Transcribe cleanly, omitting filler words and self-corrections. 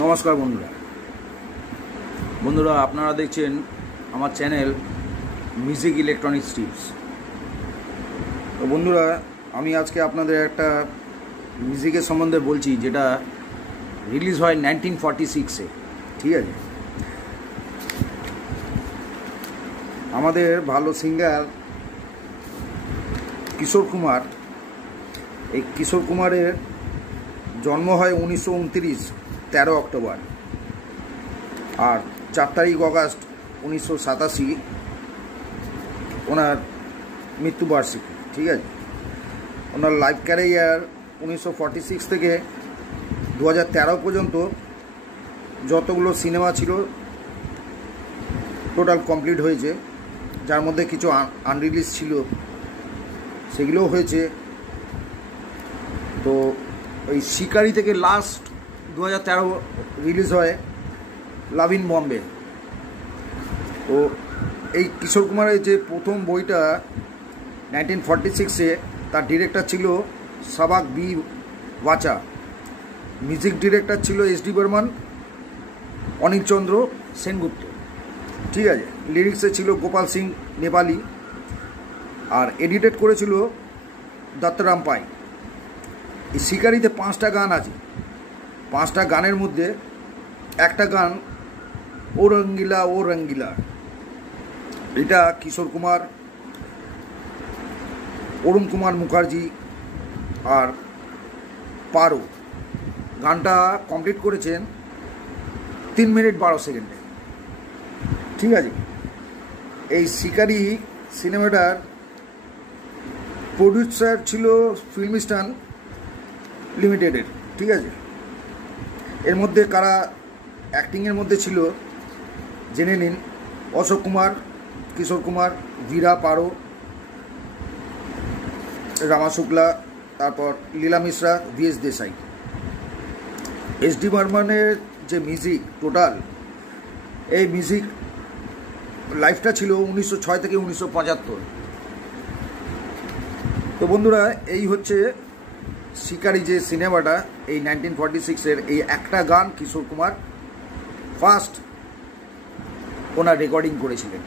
নমস্কার বন্ধুরা আপনারা দেখছেন আমার চ্যানেল মিউজিক ইলেকট্রনিক্স টিপস। তো বন্ধুরা, আমি আজকে আপনাদের একটা মিউজিকের সম্বন্ধে বলছি যেটা রিলিজ হয় 1946-এ। ঠিক আছে, আমাদের ভালো সিঙ্গার কিশোর কুমার, এই কিশোর কুমারের জন্ম হয় 1929 13 অক্টোবর, আর 4 তারিখ অগাস্ট 1987 ওনার মৃত্যুবার্ষিকী। ঠিক আছে, ওনার লাইফ ক্যারিয়ার 1946 থেকে 2013 পর্যন্ত যতগুলো সিনেমা ছিল টোটাল কমপ্লিট হয়েছে, যার মধ্যে কিছু আনরিলিজ ছিল, সেগুলোও হয়েছে। তো ওই শিকারি থেকে লাস্ট 2013 রিলিজ হয় লাভ ইন বম্বে। তো এই কিশোর কুমারের যে প্রথম বইটা 1946-এ, তার ডিরেক্টর ছিল সাবাক বি ওয়াচা, মিউজিক ডিরেক্টর ছিল এস.ডি. বর্মন, অনিলচন্দ্র সেনগুপ্ত। ঠিক আছে, লিরিক্সে ছিল গোপাল সিং নেপালি, আর এডিটেড করেছিল দত্তরাম পাই। এই শিকারিতে 5টা গান আছে। 5টা গানের মধ্যে একটা গান ও রঙ্গিলা ও রঙ্গিলা, এটা কিশোর কুমার, অরুণ কুমার মুখার্জি আর পারো গানটা কমপ্লিট করেছেন 3 মিনিট 12 সেকেন্ডে। ঠিক আছে, এই শিকারি সিনেমাটার প্রডিউসার ছিল ফিল্মিস্টান লিমিটেডের। ঠিক আছে, এর মধ্যে কারা অ্যাক্টিংয়ের মধ্যে ছিল জেনে নিন: অশোক কুমার, কিশোর কুমার, বীরা, পারো, রামা শুক্লা, তারপর লীলা মিশ্রা, ভিএস দেশাই। এস.ডি. বর্মনের যে মিউজিক টোটাল, এই মিউজিক লাইফটা ছিল 1906 থেকে 1975। তো বন্ধুরা, এই হচ্ছে শিকারি যে সিনেমাটা, এই 1946-এর এই একটা গান Kishore Kumar first owner recording করেছিলেন।